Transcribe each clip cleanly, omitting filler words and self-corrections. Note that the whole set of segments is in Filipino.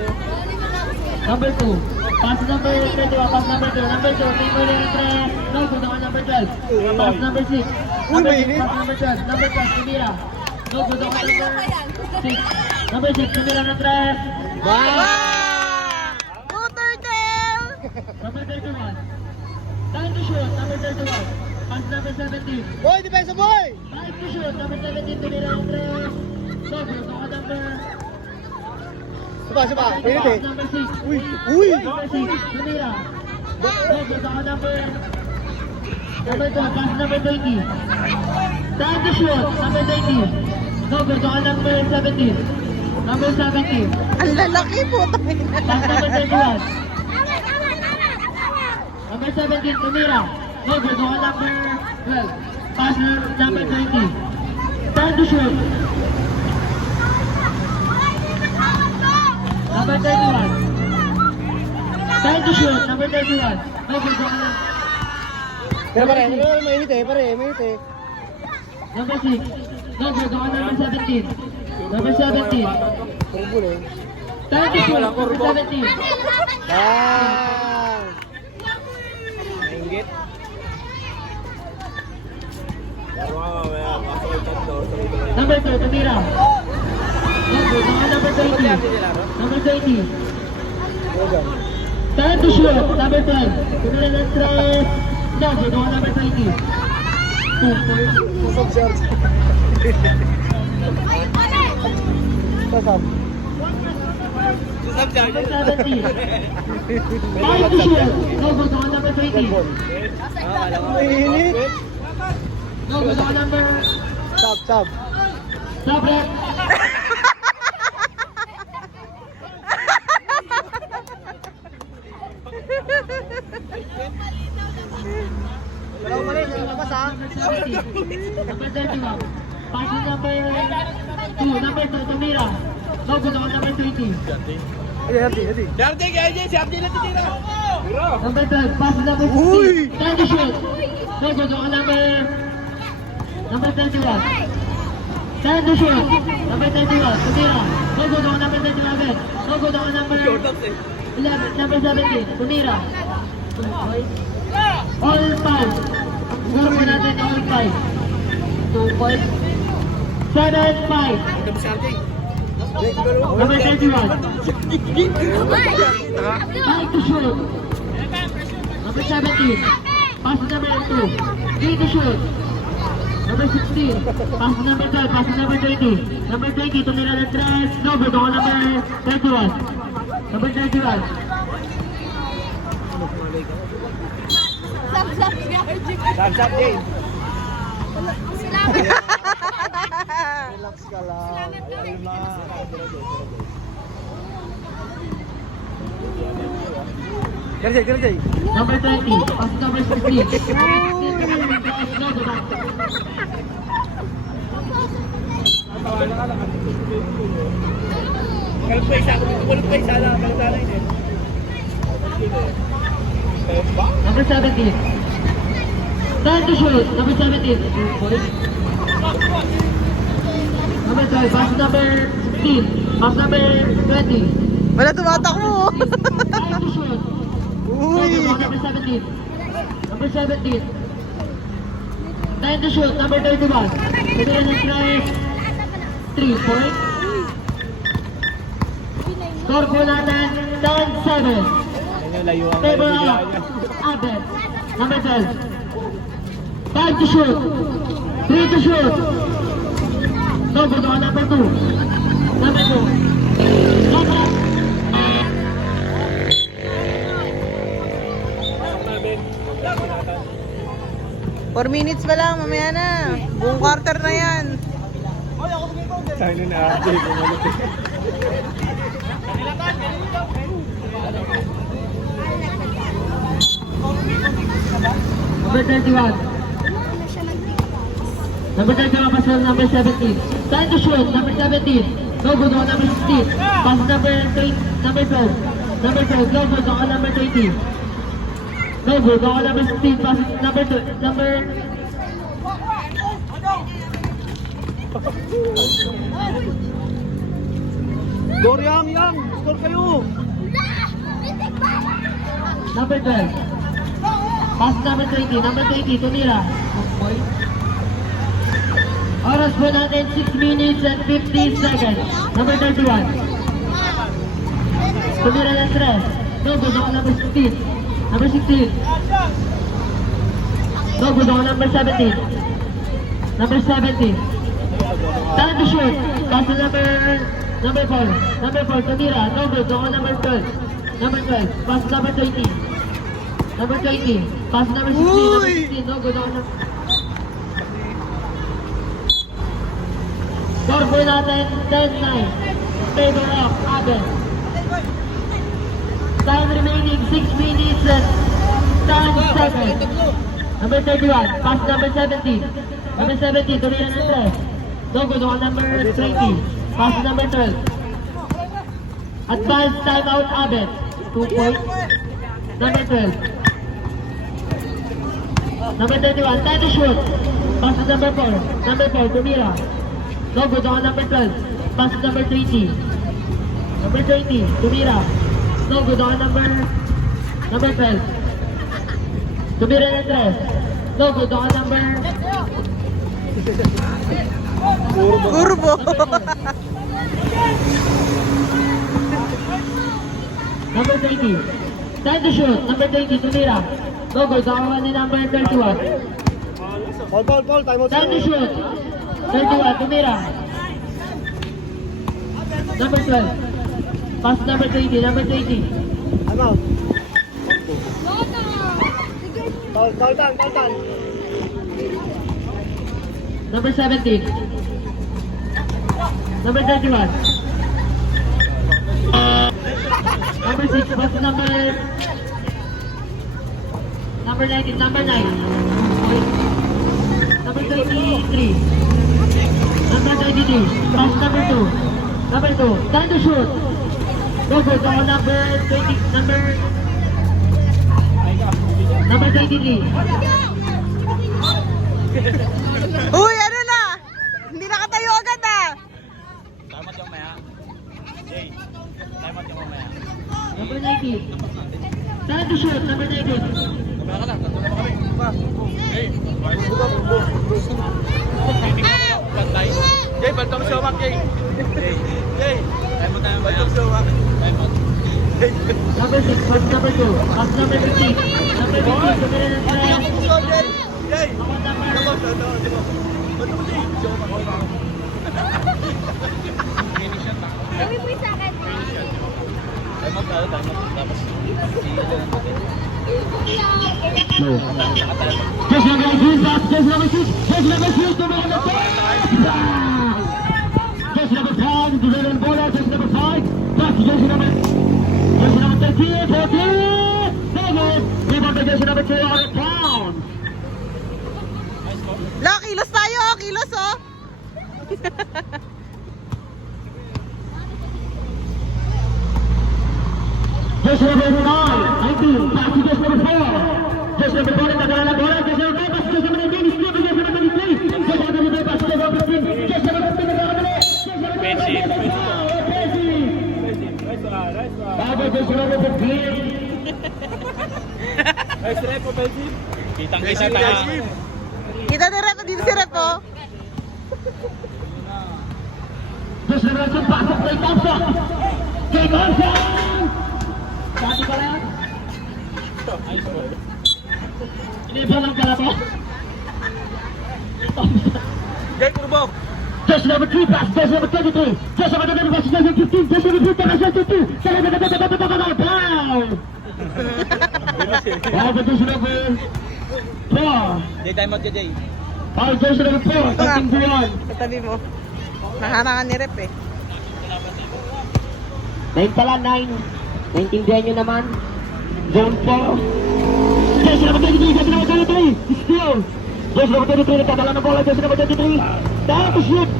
Number 2. Pass number 21. Pass number 2. Number 2. Team winning in 3. No, go down number 12. Pass number 6. Number 6. Pass number 12. Number 12. Tumira. No, go down number 6. Number 6. Tumira ng 3. Wow! Go Turtle! Number 31. Time to shoot. Number 31. Pass number 17. Boy, depensa boy! Time to shoot. Number 17. Tumira ng 3. No, go down number... Siapa? Pinit eh. Number 6. Uy! Uy! Number 6. Tumira. No, go down number 2. Pass number 20. Time to shoot. Number 20. No, go down number 17. Number 17. Ang lalaki po. Pass number 31. Number 17, Tumira. No, go down number 12. Pass number 20. Time to shoot. Number 31. Time to shoot. Number 31. No, go down Pero pare, mainit eh, pare, mainit eh. number 6. No, go down number 17. Number 17. Turbul eh. Time to shoot. Number 17. Bang! Mainggit. Number 2, Tumira. No, go down number 20. Number 20. Time to shoot. Number 12. Tumira ng 3. No, go down number 20. 2 points. Susok siya. Sasab. Number 17. Time to shoot. No, go down number 20. Mainit. No, go down number... Sab, sab. Stop it. Dalaw mali, labas ha. Number 31. Passing number 2. Number 2, Tumira. No, go down number 20. Hadi. Number 12, pass number 16. Uy! Time to shoot. No, go down number 21. Time to shoot. Number 31, Tumira. No, go down number 11. No, go down number 11. Number 17, Tumira. All 5. Score mo natin all 5. 2 points. 7-5. Number 31. Time to shoot. Number 17. Pass number 2. 3 to shoot. Number 16. Pass number 12. Pass number 20. Number 20. Tumira ng 3. No, go down number 31. Number 31. Sab, Jay. Relax ka lang. Kerja. Number 20. Pass number 16. No, go down. Number 17. Time to shoot. Number 17. Number 12. Pass number 16. Pass number 20. Wala tumatakbo. Time to shoot. Uy! Number 17. Number 17. Time to shoot. Number 31. Tumira ng 3 points. Score po natin 10-7. Favor out. Abed. Number 12. Time to shoot. 3 to shoot. No, go down number 2. Number 2. Number 4 minutes pa lang, mamaya na. Buong quarter na yan. Tayo na ate. Number 31. Number 31, pass number 17. Time to shoot. Number 17. No, go down number 16. Pass number 3, number 12. Number 12. No, go down number 20. No, go down number 16. Pass number 2. Number... Score yang, score kayo. Number 12. Pass number 20. Number 20, tumira. Oras po natin, 6 minutes and 50 seconds. Number 31. Tumira ng 3. No, good ako number 16. Number 16. No, good ako number 17. Number 17. Time to shoot. Pass to number 4. Number 4, tumira. No, good ako number 12. Number 12. Pass to number 20. Number 20. Pass to number 16. Number 16. No, good ako number... Score po natin, 10-9. Favor of Abel. Time remaining, 6 minutes and 10 seconds. Number 31, pass number 17. Number 17, tumira ng 3. No good on number 20. Pass number 12. Advanced timeout Abel. 2 points. Number 12. Number 31, time to shoot. Pass number 4. Number 4, tumira. No good on number 12. Pass number 20. Number 20, tumira. No good on number 12. Tumira ng 3. No good on number... Kurbo. Number 20. Time to shoot. Number 20, tumira. No good on number 31. Paul, time out. Time to shoot. 31, tumira. Number 12. Pass number 20, number 20. Time out. Paul. Number 17. Number 31. Number 6, pass number 19, number 9. Number 23. Number 23, pass number 2. Number 2, time to shoot. Go good on number 20, number 23. Uy, ano na? Hindi nakatayo agad ah. Number 19. Time to shoot, number 19. Jay, baltong sumak, Jay. Jay, baltong sumak. Number 6, pass number 2. Pass number 15. Number 15, tumira ng 3. Jay, Sabi mo sa akin. No. Just number 6, just number 6, just number 6, tumira ng 3. Just number 5, tumira ng bola, just number 5. Pass just number 13, 14. Seven. Rebound by just number 2 out of bounds. La, kilos tayo, kilos oh. Just number 9, 19, pass to just number 4. Just number 4, tagala ng bola, just number 5, pass to just number 19, skip to just number 23. Just number 23, pass to just number 15. Just number 15, nagkakamali. Just number 15, Bago just number 15. Nice rep po, Benji. Kitang-kita tayo. Kita ni Rep, dito si Rep oh. Just number 2, pasok kay Thompson. Kay Thompson! Dati ka lang? Iniba lang pala to. Jay, kurbo. Just number 3, pass, just number 23. Just number 23, pass, just number 15. Just number 15, pass, just 22. Just number 22, down! Bago just number 4. Jay, time out ka, Jay. Bago just number 4, tating buwan. Katabi mo. Naharangan ni Rep eh. 9 pala, 9. Naintindihan nyo naman. Zone 4. Just number 23, just number 23. Still. Just number 23, nagkakala ng bola. Just number 23. Down to shoot.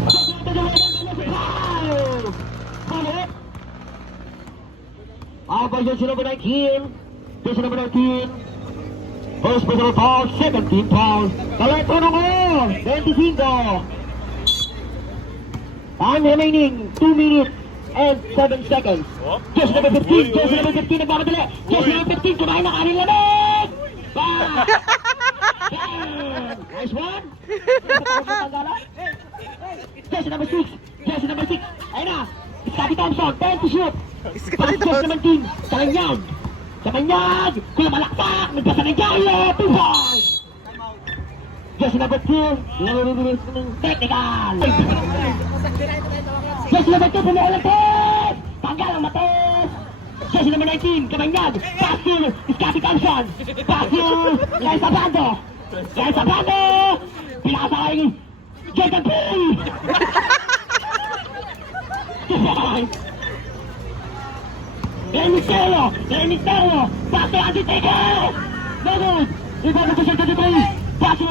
Balik. Abay just number 19. Just number 19. First personal foul, 17 fouls. Kalento na ko. 25. Time remaining, 2 minutes and 7 seconds. Just number 15, just number 15, nagmamadali. Just number 15, kumain na kanin lamig! Bang! Bang! Nice one! Just number 6, just number 6. Ayun na, Scotty Thompson, 10 to shoot. Scotty Just Thompson. 17, sa kanyag. Sa kanyag, kung malakpak, nagpasa ng Jayo, 2 points! Just number 2, technical! Just number 2, pumuha ng test! Tanggal ang mates! Just number 19, Kamanyag! Pass to Scotty Thompson! Pass to Guys Abando! Guys Abando! Pinasa kay Jordan Poole! 2 points! Rey Misterio! Pass to Andy Taker! No good! Rebound to Jordan Poole! Pass to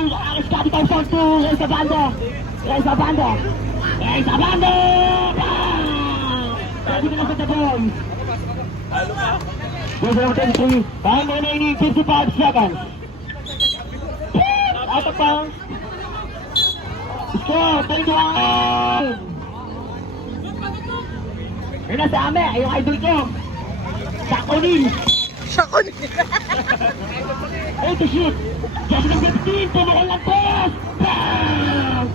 Scotty Thompson to Guys Abando! Guys Abando! Guys Abando! Pwede ka na sa tabon! There's number 23. Time remaining 55 seconds. Out of bounds. Score, 21. Yun na sa ame, yung idol ko. Shaq O'Neal. Siya ko 8 to shoot. Just number 15, pumakal ng pass. Bang!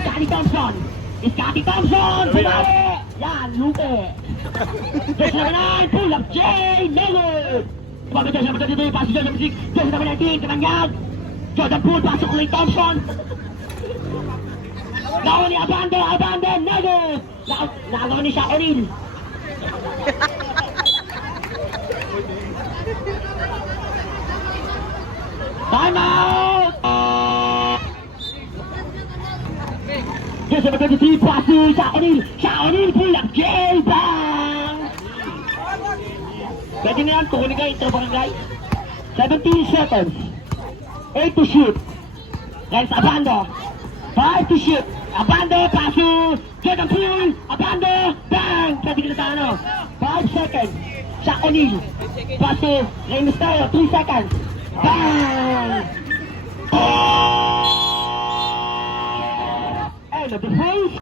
Scotty Thompson. Scotty Thompson, pumali. Yan, lupe. Just number 9, pull up, Jay Miller! Kumabit Just number 22, pass to Just number 6, Just number 19, Kamanyag! Jordan Poole, pass to Clay Thompson! Nakaw ni Abando, Miller! Nakaw ni Shaq O'Neal! Time out! Just number 23, pass to Shaq O'Neal! Shaq O'Neal, pull up, Jay! Bang! Pwede na yan, kukunin ka, intro barangay. 17 seconds. 8 to shoot. Guys, Abando. 5 to shoot. Abando, pass to Jordan Poole. Abando, bang! Pwede ka na sa ano. 5 seconds. Shaq O'Neal. Pass to Rey Mysterio, 3 seconds. Bang! End of the first.